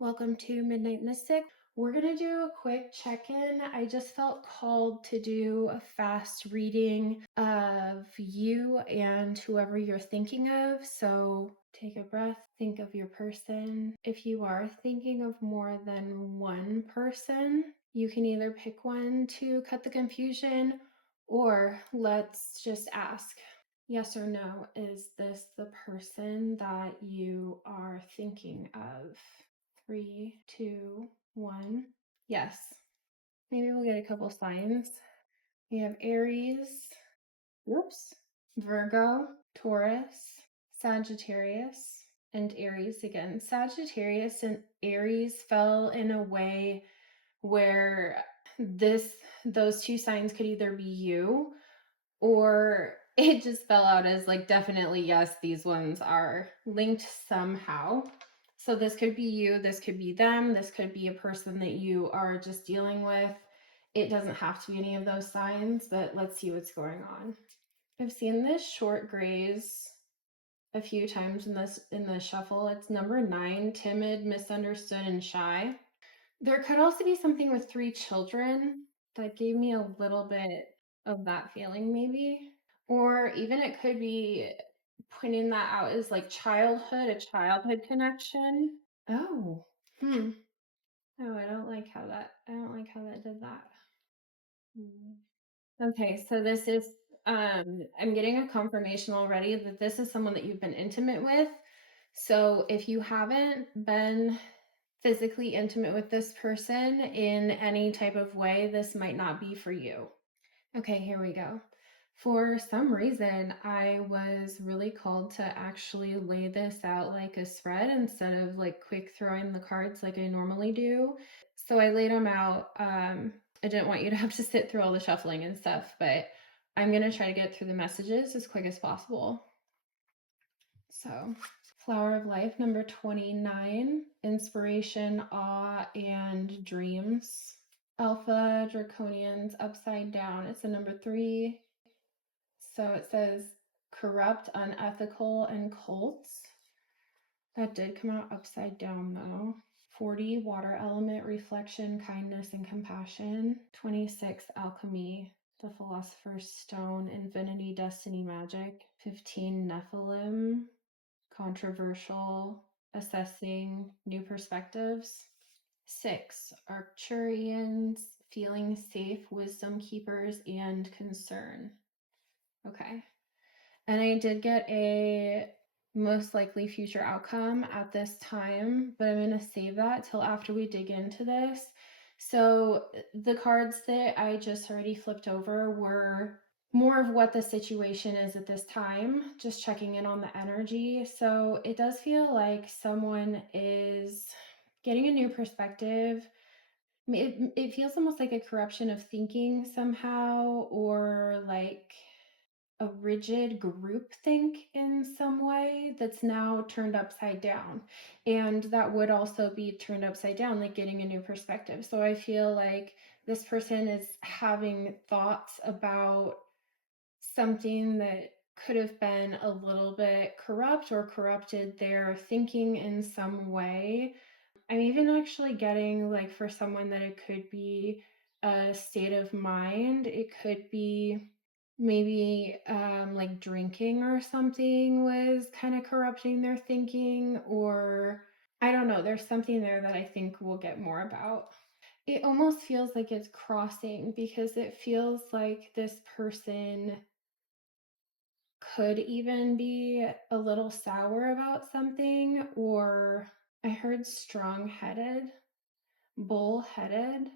Welcome to Midnight Mystic. We're going to do a quick check-in. I just felt called to do a fast reading of you and whoever you're thinking of. So take a breath, think of your person. If you are thinking of more than one person, you can either pick one to cut the confusion, or let's just ask, yes or no, is this the person that you are thinking of? 3, 2, 1. Yes. Maybe we'll get a couple signs. We have Aries, whoops, Virgo, Taurus, Sagittarius, and Aries again. Sagittarius and Aries fell in a way where those two signs could either be you, or it just fell out as like definitely yes, these ones are linked somehow. So this could be you, this could be them, this could be a person that you are just dealing with. It doesn't have to be any of those signs, but let's see what's going on. I've seen this short grays a few times in the shuffle. It's number 9, timid, misunderstood, and shy. There could also be something with 3 children that gave me a little bit of that feeling, maybe. Or even it could be pointing that out as like childhood, a childhood connection. Oh, Oh, I don't like how that did that. Okay, so this is, I'm getting a confirmation already that this is someone that you've been intimate with. So if you haven't been physically intimate with this person in any type of way, this might not be for you. Okay, here we go. For some reason, I was really called to actually lay this out like a spread instead of like quick throwing the cards like I normally do. So I laid them out. I didn't want you to have to sit through all the shuffling and stuff, but I'm going to try to get through the messages as quick as possible. So, Flower of Life, number 29, Inspiration, Awe, and Dreams. Alpha Draconians, upside down. It's a number 3. So it says corrupt, unethical, and cults. That did come out upside down though. 40, water element, reflection, kindness, and compassion. 26, alchemy, the philosopher's stone, infinity, destiny, magic. 15, Nephilim, controversial, assessing, new perspectives. 6, Arcturians, feeling safe, wisdom keepers, and concern. Okay. And I did get a most likely future outcome at this time, but I'm going to save that till after we dig into this. So the cards that I just already flipped over were more of what the situation is at this time, just checking in on the energy. So it does feel like someone is getting a new perspective. It feels almost like a corruption of thinking somehow, or like a rigid group think in some way that's now turned upside down. And that would also be turned upside down, like getting a new perspective. So I feel like this person is having thoughts about something that could have been a little bit corrupt or corrupted their thinking in some way. I'm even actually getting like for someone that it could be a state of mind. It could be maybe like drinking or something was kind of corrupting their thinking, or I don't know. There's something there that I think we'll get more about. It almost feels like it's crossing because it feels like this person could even be a little sour about something, or I heard strong-headed, bull-headed.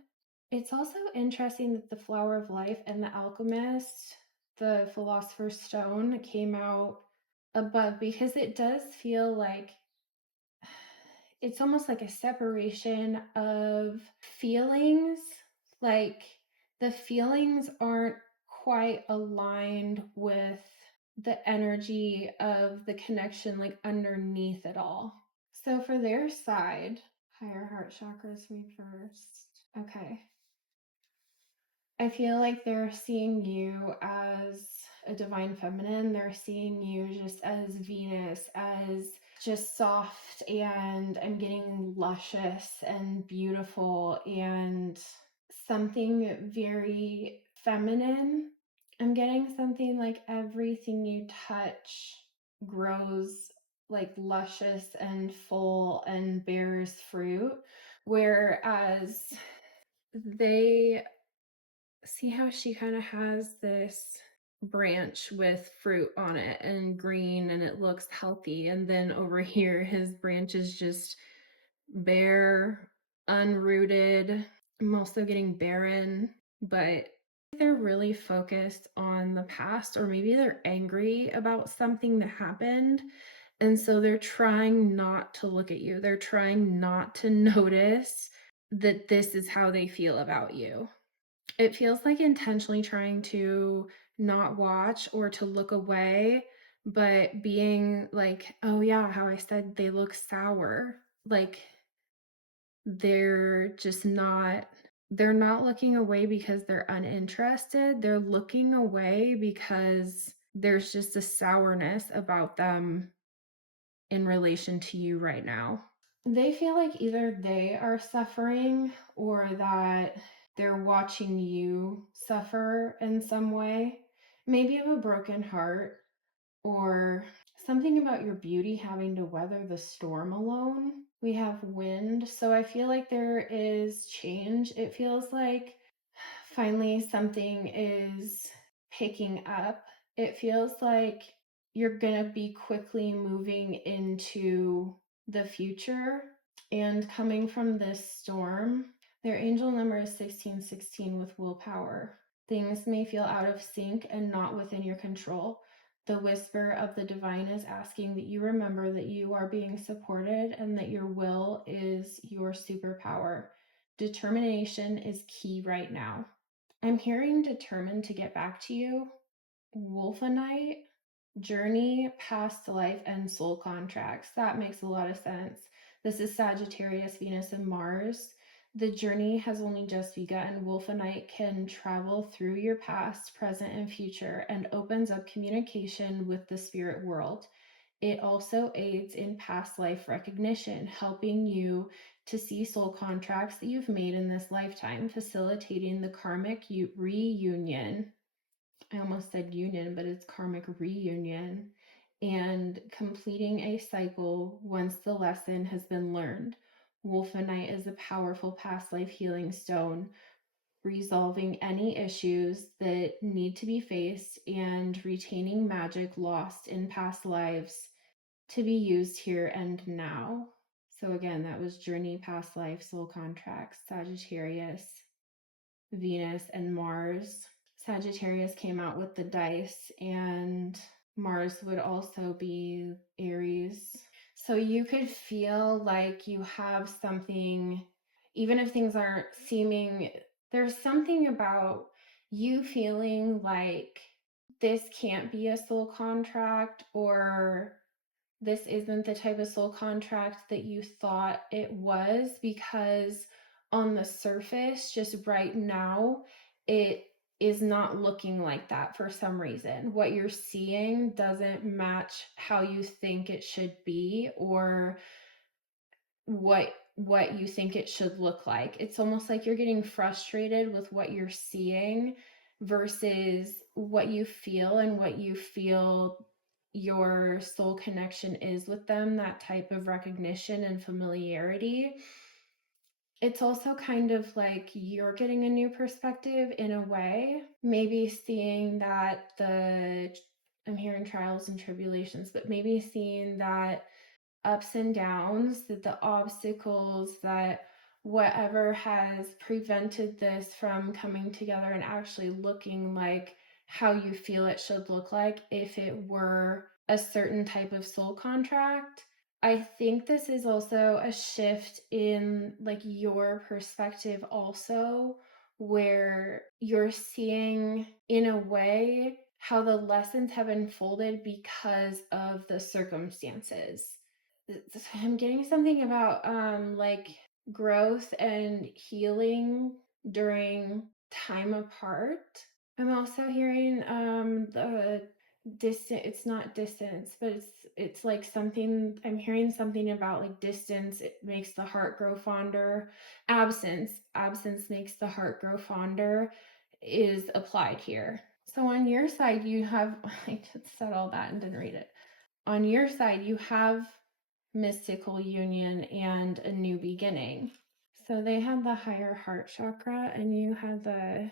It's also interesting that the Flower of Life and the Alchemist, the Philosopher's Stone, came out above, because it does feel like it's almost like a separation of feelings. Like the feelings aren't quite aligned with the energy of the connection, like underneath it all. So for their side, higher heart chakras reversed. Okay. I feel like they're seeing you as a divine feminine. They're seeing you just as Venus, as just soft, and I'm getting luscious and beautiful and something very feminine. I'm getting something like everything you touch grows like luscious and full and bears fruit, whereas they see how she kind of has this branch with fruit on it and green and it looks healthy, and then over here his branch is just bare, unrooted. I'm also getting barren, but they're really focused on the past, or maybe they're angry about something that happened, and so they're trying not to look at you. They're trying not to notice that this is how they feel about you. It feels like intentionally trying to not watch or to look away, but being like, "Oh yeah, how I said they look sour." Like they're just not they're not looking away because they're uninterested. They're looking away because there's just a sourness about them in relation to you right now. They feel like either they are suffering or that they're watching you suffer in some way. Maybe of a broken heart, or something about your beauty having to weather the storm alone. We have wind, so I feel like there is change. It feels like finally something is picking up. It feels like you're going to be quickly moving into the future and coming from this storm. Their angel number is 1616 with willpower. Things may feel out of sync and not within your control. The whisper of the divine is asking that you remember that you are being supported and that your will is your superpower. Determination is key right now. I'm hearing determined to get back to you. Wolfenite, journey, past life, and soul contracts. That makes a lot of sense. This is Sagittarius, Venus, and Mars. The journey has only just begun. Wolfenite can travel through your past, present, and future and opens up communication with the spirit world. It also aids in past life recognition, helping you to see soul contracts that you've made in this lifetime, facilitating the karmic reunion. I almost said union, but it's karmic reunion, and completing a cycle once the lesson has been learned. Wolfenite is a powerful past life healing stone, resolving any issues that need to be faced and retaining magic lost in past lives to be used here and now. So again, that was journey, past life, soul contracts, Sagittarius, Venus, and Mars. Sagittarius came out with the dice, and Mars would also be Aries. So you could feel like you have something, even if things aren't seeming, there's something about you feeling like this can't be a soul contract, or this isn't the type of soul contract that you thought it was, because on the surface, just right now, it is not looking like that for some reason. What you're seeing doesn't match how you think it should be, or what you think it should look like. It's almost like you're getting frustrated with what you're seeing versus what you feel, and what you feel your soul connection is with them, that type of recognition and familiarity. It's also kind of like you're getting a new perspective in a way, maybe seeing that I'm hearing trials and tribulations, but maybe seeing that ups and downs, that the obstacles, that whatever has prevented this from coming together and actually looking like how you feel it should look like if it were a certain type of soul contract. I think this is also a shift in like your perspective also, where you're seeing in a way how the lessons have unfolded because of the circumstances. I'm getting something about like growth and healing during time apart. I'm also hearing the distant. It's not distance, but it's like something. I'm hearing something about like distance. It makes the heart grow fonder. Absence makes the heart grow fonder is applied here. So on your side, you have, I just said all that and didn't read it. On your side, you have mystical union and a new beginning. So they had the higher heart chakra and you had the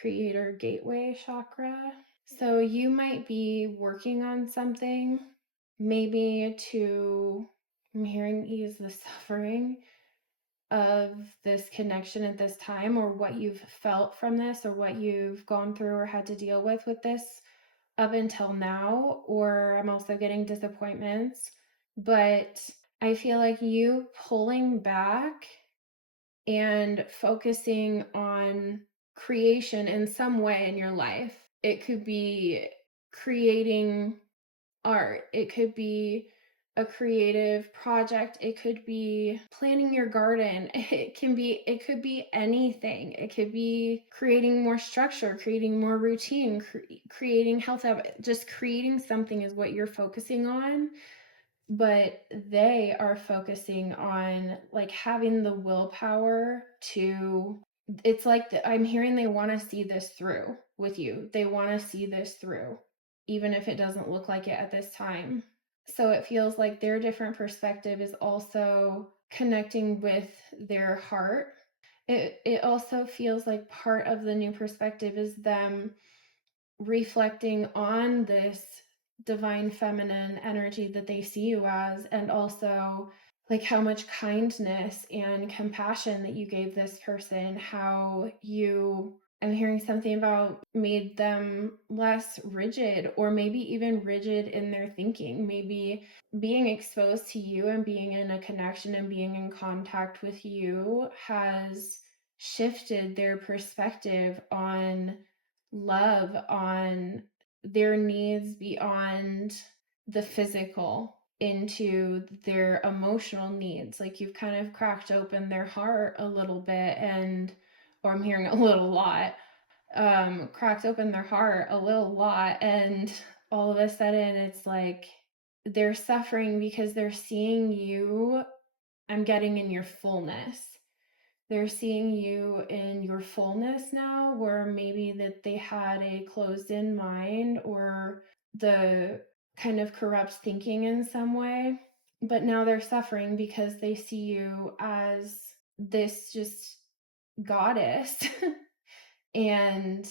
creator gateway chakra. So you might be working on something, maybe I'm hearing, ease the suffering of this connection at this time, or what you've felt from this, or what you've gone through or had to deal with this up until now. Or I'm also getting disappointments, but I feel like you pulling back and focusing on creation in some way in your life. It could be creating art, it could be a creative project, it could be planting your garden, it could be anything. It could be creating more structure, creating more routine, creating health habits. Just creating something is what you're focusing on, but they are focusing on like having the willpower to, it's like I'm hearing they want to see this through with you. They want to see this through even if it doesn't look like it at this time. So it feels like their different perspective is also connecting with their heart. It also feels like part of the new perspective is them reflecting on this divine feminine energy that they see you as, and also like how much kindness and compassion that you gave this person, how you, I'm hearing something about made them less rigid, or maybe even rigid in their thinking. Maybe being exposed to you and being in a connection and being in contact with you has shifted their perspective on love, on their needs beyond the physical into their emotional needs. Like you've kind of cracked open their heart a little bit, and, or I'm hearing a little lot, cracked open their heart a little lot, and all of a sudden it's like they're suffering because they're seeing you, I'm getting, in your fullness. They're seeing you in your fullness now, where maybe that they had a closed in mind or the kind of corrupt thinking in some way. But now they're suffering because they see you as this just goddess. And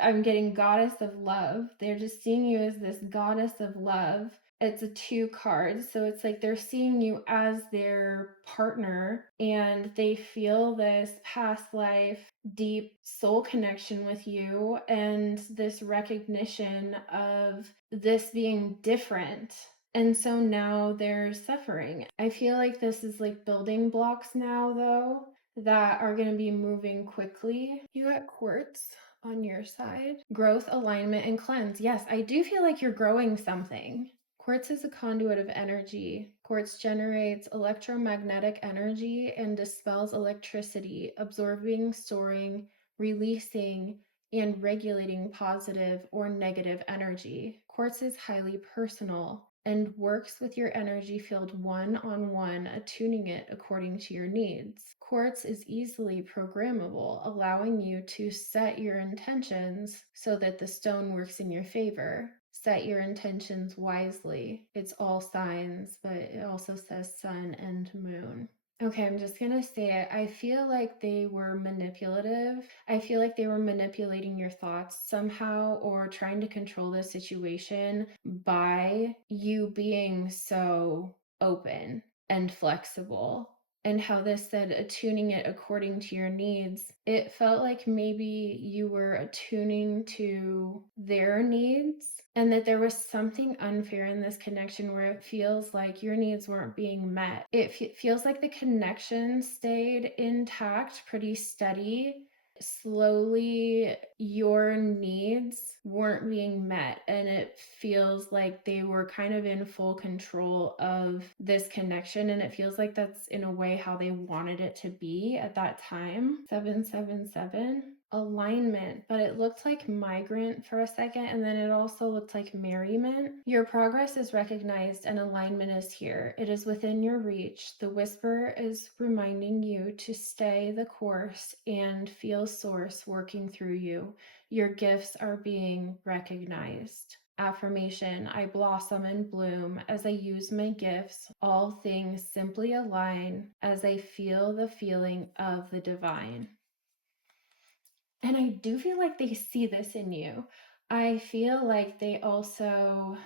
I'm getting goddess of love. They're just seeing you as this goddess of love. It's a 2 card. So it's like they're seeing you as their partner, and they feel this past life deep soul connection with you and this recognition of this being different. And so now they're suffering. I feel like this is like building blocks now, though, that are going to be moving quickly. You got quartz on your side. Growth, alignment, and cleanse. Yes, I do feel like you're growing something. Quartz is a conduit of energy. Quartz generates electromagnetic energy and dispels electricity, absorbing, storing, releasing, and regulating positive or negative energy. Quartz is highly personal and works with your energy field one-on-one, attuning it according to your needs. Quartz is easily programmable, allowing you to set your intentions so that the stone works in your favor. Set your intentions wisely. It's all signs, but it also says sun and moon. Okay, I'm just gonna say it. I feel like they were manipulative. I feel like they were manipulating your thoughts somehow, or trying to control the situation by you being so open and flexible. And how this said attuning it according to your needs, it felt like maybe you were attuning to their needs, and that there was something unfair in this connection where it feels like your needs weren't being met. It feels like the connection stayed intact, pretty steady. Slowly, your needs weren't being met, and it feels like they were kind of in full control of this connection, and it feels like that's in a way how they wanted it to be at that time. 777. alignment, but it looked like migrant for a second, and then it also looked like merriment. Your progress is recognized and alignment is here. It is within your reach. The whisper is reminding you to stay the course and feel source working through you. Your gifts are being recognized. Affirmation: I blossom and bloom as I use my gifts. All things simply align as I feel the feeling of the divine. And I do feel like they see this in you. I feel like they also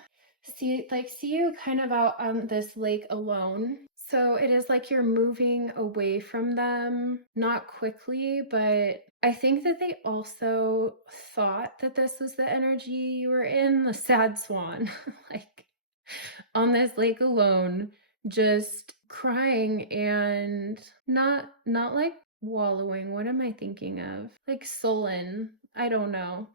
see you kind of out on this lake alone. So it is like you're moving away from them, not quickly, but I think that they also thought that this was the energy you were in, the sad swan, like on this lake alone, just crying and not like wallowing. What am I thinking of? Like sullen. I don't know.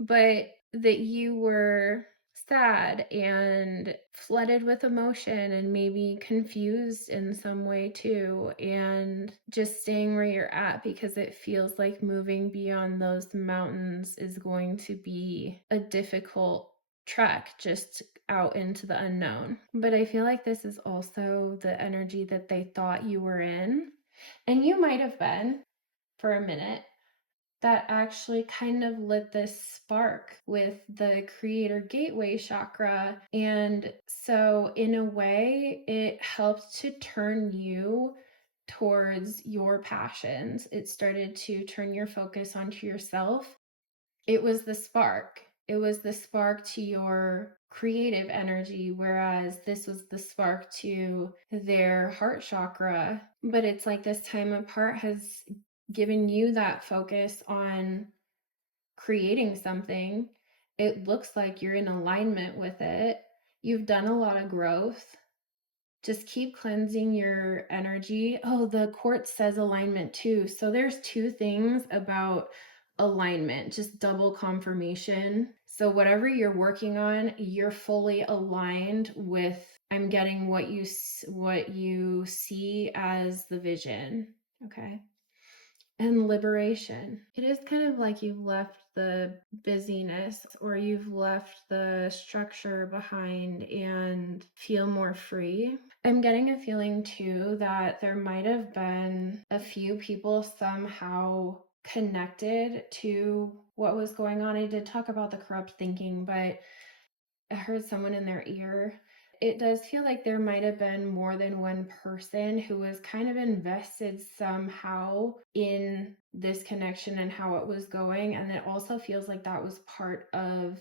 But that you were sad and flooded with emotion and maybe confused in some way too, and just staying where you're at because it feels like moving beyond those mountains is going to be a difficult trek just out into the unknown. But I feel like this is also the energy that they thought you were in, and you might have been for a minute, that actually kind of lit this spark with the creator gateway chakra. And so, in a way, it helped to turn you towards your passions. It started to turn your focus onto yourself. It was the spark. It was the spark to your creative energy, whereas this was the spark to their heart chakra. But it's like this time apart has given you that focus on creating something. It looks like you're in alignment with it. You've done a lot of growth. Just keep cleansing your energy. Oh, the quartz says alignment too. So there's two things about alignment, just double confirmation. So whatever you're working on, you're fully aligned with. I'm getting what you see as the vision. Okay. And liberation. It is kind of like you've left the busyness or you've left the structure behind and feel more free. I'm getting a feeling too that there might have been a few people somehow connected to what was going on. I did talk about the corrupt thinking, but I heard someone in their ear. It does feel like there might have been more than one person who was kind of invested somehow in this connection and how it was going. And it also feels like that was part of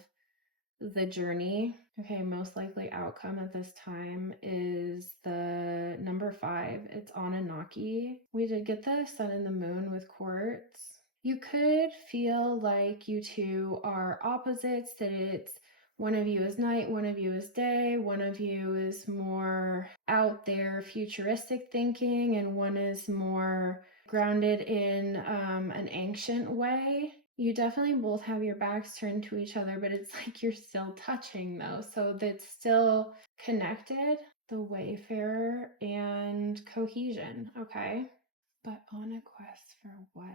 the journey. Okay, most likely outcome at this time is the number 5. It's Anunnaki. We did get the sun and the moon with quartz. You could feel like you two are opposites, that it's one of you is night, one of you is day, one of you is more out there futuristic thinking, and one is more grounded in an ancient way. You definitely both have your backs turned to each other, but it's like you're still touching though. So that's still connected, the wayfarer and cohesion. Okay. But on a quest for what?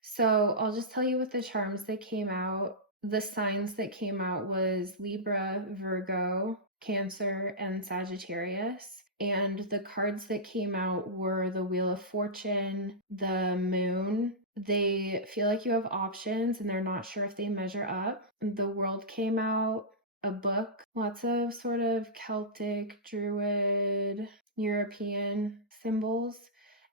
So I'll just tell you what the charms that came out. The signs that came out was Libra, Virgo, Cancer, and Sagittarius. And the cards that came out were the Wheel of Fortune, the Moon. They feel like you have options and they're not sure if they measure up. The World came out, a book, lots of sort of Celtic, Druid, European symbols.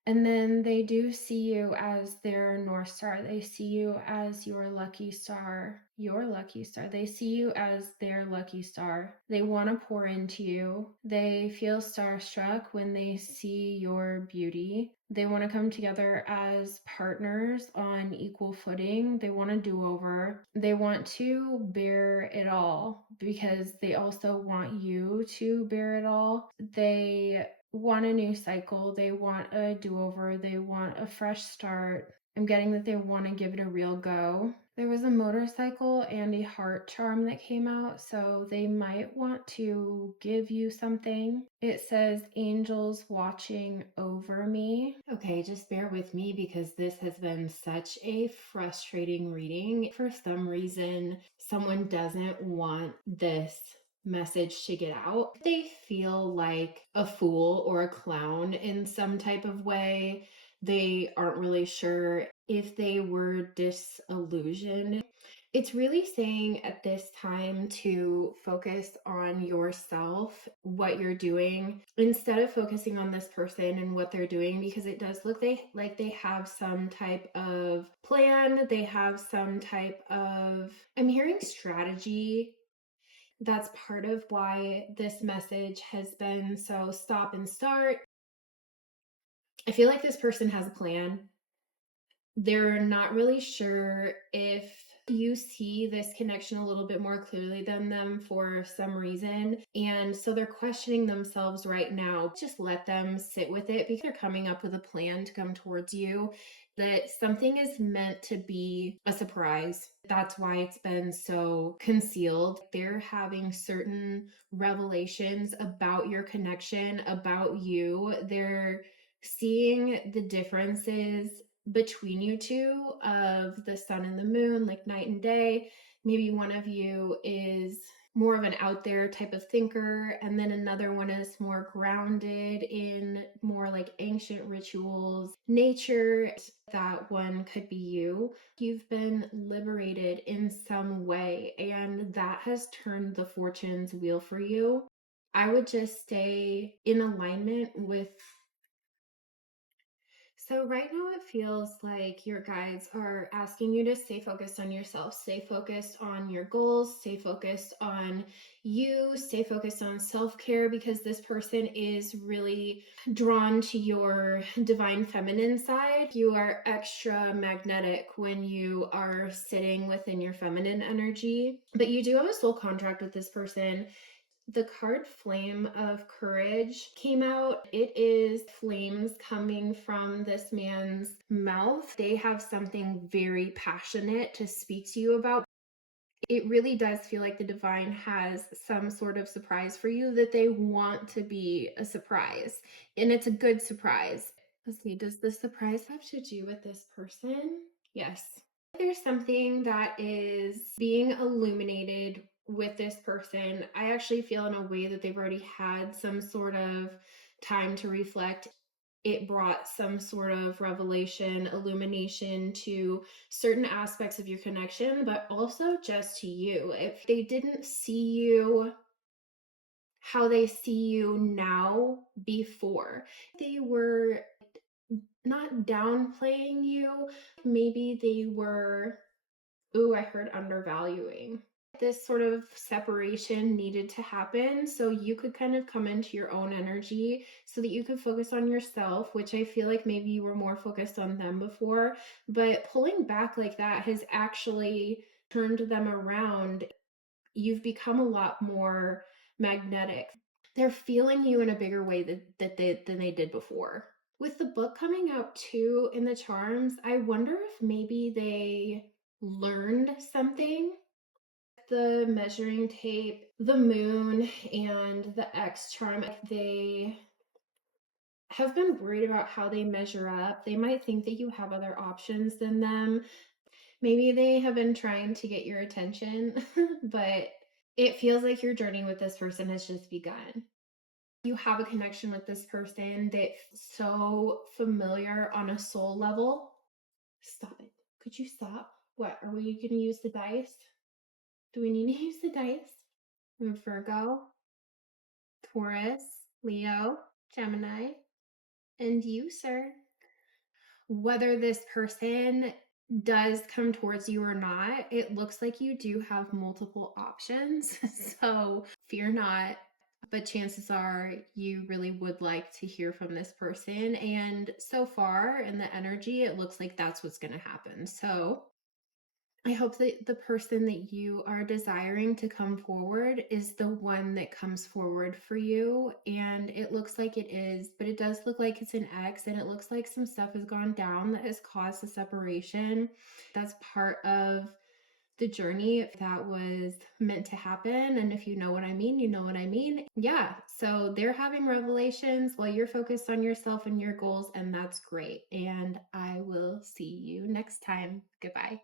And then they do see you as their North Star. They see you as your lucky star. Your lucky star. They see you as their lucky star. They want to pour into you. They feel starstruck when they see your beauty. They want to come together as partners on equal footing. They want a do over. They want to bear it all because they also want you to bear it all. They want a new cycle. They want a do over. They want a fresh start. I'm getting that they want to give it a real go. There was a motorcycle and a heart charm that came out, so they might want to give you something. It says angels watching over me. Okay, just bear with me because this has been such a frustrating reading. For some reason, someone doesn't want this message to get out. They feel like a fool or a clown in some type of way. They aren't really sure if they were disillusioned. It's really saying at this time to focus on yourself, what you're doing, instead of focusing on this person and what they're doing, because it does look like they have some type of plan. They have some type of, I'm hearing strategy. That's part of why this message has been so stop and start. I feel like this person has a plan. They're not really sure if you see this connection a little bit more clearly than them for some reason. And so they're questioning themselves right now. Just let them sit with it because they're coming up with a plan to come towards you. That something is meant to be a surprise. That's why it's been so concealed. They're having certain revelations about your connection, about you. They're seeing the differences between you two of the sun and the moon, like night and day. Maybe one of you is more of an out there type of thinker, and then another one is more grounded in more like ancient rituals, nature. That one could be you. You've been liberated in some way, and that has turned the fortune's wheel for you. I would just stay in alignment with. So right now it feels like your guides are asking you to stay focused on yourself, stay focused on your goals, stay focused on you, stay focused on self-care, because this person is really drawn to your divine feminine side. You are extra magnetic when you are sitting within your feminine energy, but you do have a soul contract with this person. The card Flame of Courage came out. It is flames coming from this man's mouth. They have something very passionate to speak to you about. It really does feel like the divine has some sort of surprise for you that they want to be a surprise. And it's a good surprise. Let's see, does the surprise have to do with this person? Yes. There's something that is being illuminated with this person. I actually feel in a way that they've already had some sort of time to reflect. It brought some sort of revelation, illumination to certain aspects of your connection, but also just to you. If they didn't see you how they see you now before, they were not downplaying you. Maybe they were, ooh, I heard undervaluing. This sort of separation needed to happen so you could kind of come into your own energy so that you could focus on yourself, which I feel like maybe you were more focused on them before. But pulling back like that has actually turned them around. You've become a lot more magnetic. They're feeling you in a bigger way than they did before. With the book coming out too in the charms, I wonder if maybe they learned something. The measuring tape, the moon, and the X charm, they have been worried about how they measure up. They might think that you have other options than them. Maybe they have been trying to get your attention, but it feels like your journey with this person has just begun. You have a connection with this person that's so familiar on a soul level. Stop it. Could you stop? What? Are we going to use the dice? Do we need to use the dice? We have Virgo, Taurus, Leo, Gemini, and you, sir. Whether this person does come towards you or not, it looks like you do have multiple options. So fear not, but chances are you really would like to hear from this person. And so far in the energy, it looks like that's what's going to happen. So I hope that the person that you are desiring to come forward is the one that comes forward for you. And it looks like it is, but it does look like it's an ex, and it looks like some stuff has gone down that has caused a separation. That's part of the journey that was meant to happen. And if you know what I mean, you know what I mean. Yeah. So they're having revelations while you're focused on yourself and your goals, and that's great. And I will see you next time. Goodbye.